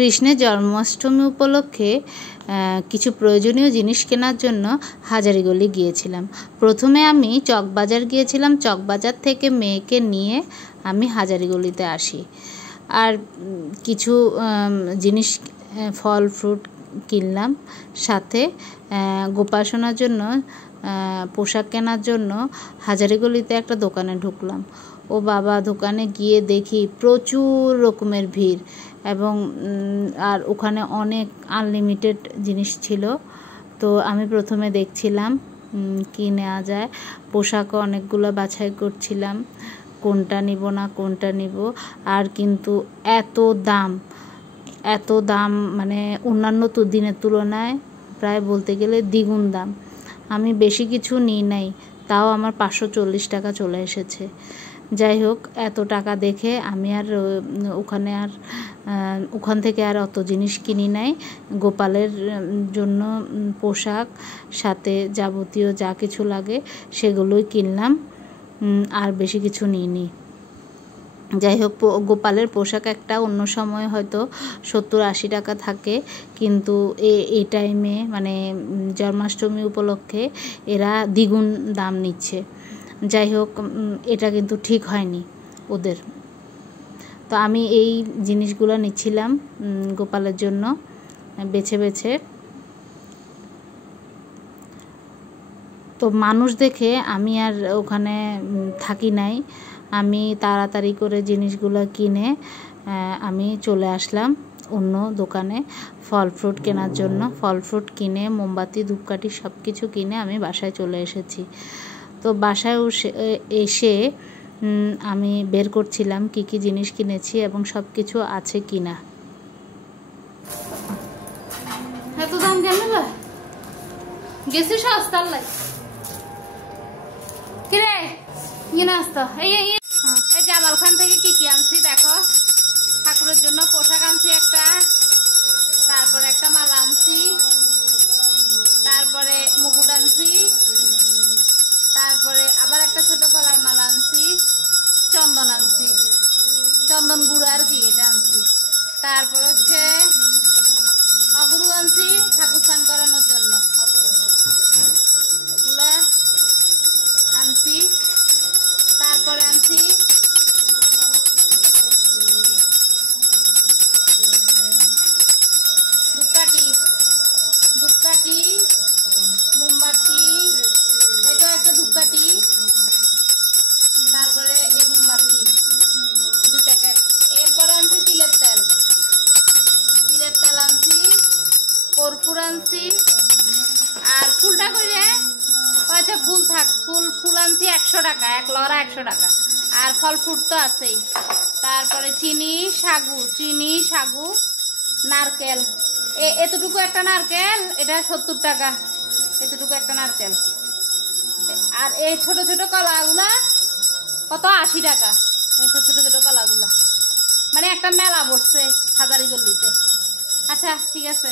কৃষ্ণের জন্মাষ্টমী উপলক্ষে কিছু প্রয়োজনীয় জিনিস কেনার জন্য হাজারীগলি গিয়েছিলাম। প্রথমে আমি চকবাজার গিয়েছিলাম, চকবাজার থেকে মেয়েকে নিয়ে আমি হাজারীগলিতে আসি। আর কিছু জিনিস ফল ফ্রুট কিনলাম, সাথে গোপাসনার জন্য পোশাক কেনার জন্য হাজারীগলিতে একটা দোকানে ঢুকলাম। ও বাবা, দোকানে গিয়ে দেখি প্রচুর রকমের ভিড়, এবং আর ওখানে অনেক আনলিমিটেড জিনিস ছিল। তো আমি প্রথমে দেখছিলাম কি নেওয়া যায়, পোশাকও অনেকগুলো বাছাই করছিলাম, কোনটা নিব না কোনটা নিব। আর কিন্তু এত দাম মানে অন্যান্য দিনের তুলনায় প্রায় বলতে গেলে দ্বিগুণ দাম। আমি বেশি কিছু নিই নাই, তাও আমার 540 টাকা চলে এসেছে। যাই হোক, এত টাকা দেখে আমি আর ওখান থেকে আর অত জিনিস কিনি নাই। গোপালের জন্য পোশাক, সাথে যাবতীয় যা কিছু লাগে সেগুলোই কিনলাম, আর বেশি কিছু নিইনি। যাই হোক, গোপালের পোশাক একটা অন্য সময় হয়তো 70-80 টাকা থাকে, কিন্তু এই টাইমে মানে জন্মাষ্টমী উপলক্ষে এরা দ্বিগুণ দাম নিচ্ছে। যাই হোক, এটা কিন্তু ঠিক হয়নি ওদের। তো আমি এই জিনিসগুলো নিচ্ছিলাম গোপালের জন্য বেছে বেছে। তো মানুষ দেখে আমি আর ওখানে থাকি নাই, আমি তাড়াতাড়ি করে জিনিসগুলো কিনে আমি চলে আসলাম অন্য দোকানে ফল ফ্রুট কেনার জন্য। ফল ফ্রুট কিনে, মোমবাতি, ধূপকাঠি সব কিছু কিনে আমি বাসায় চলে এসেছি। তো বাসায় এসে আমি বের করছিলাম কি কি জিনিস কিনেছি এবং সব কিছু আছে কিনা। এত দাম কেন গেছি সস্তার লাই কিরে নাস্তা। এই জামাল খান থেকে কি কি আনছি দেখো। ঠাকুরের জন্য পোশাক আনছি একটা, তারপরে একটা মালা আনছি, তারপরে মুকুট আনছি, তারপরে আবার একটা ছোট গলার মালা আনছি, চন্দন আনছি, চন্দন গুঁড়ো আর কি এটা আনছি। তারপর হচ্ছে অগুরু আনছি ঠাকুর স্নান করানোর জন্য, এগুলা আনছি। তারপরে আনছি ধূপকাঠি, মোমবাতি, এটা একটা ধূপকাঠি, তারপরে এই মোমবাতি 2 প্যাকেট। এরপরে আনছি তিলের তেল আনছি, কর্পূর আনছি, আর ফুলটা করে আচ্ছা ফুল আনছি 100 টাকা, 1 লড়া 100 টাকা। আর ফল ফ্রুট তো আছেই। তারপরে চিনি, সাগু, নারকেল, এতটুকু একটা নারকেল, এটা 70 টাকা, এতটুকু একটা নারকেল। আর এই ছোট ছোট কলাগুলা কত 80 টাকা, এই ছোট ছোট কলাগুলা। মানে একটা মেলা বসছে হাজারীগলিতে। আচ্ছা ঠিক আছে।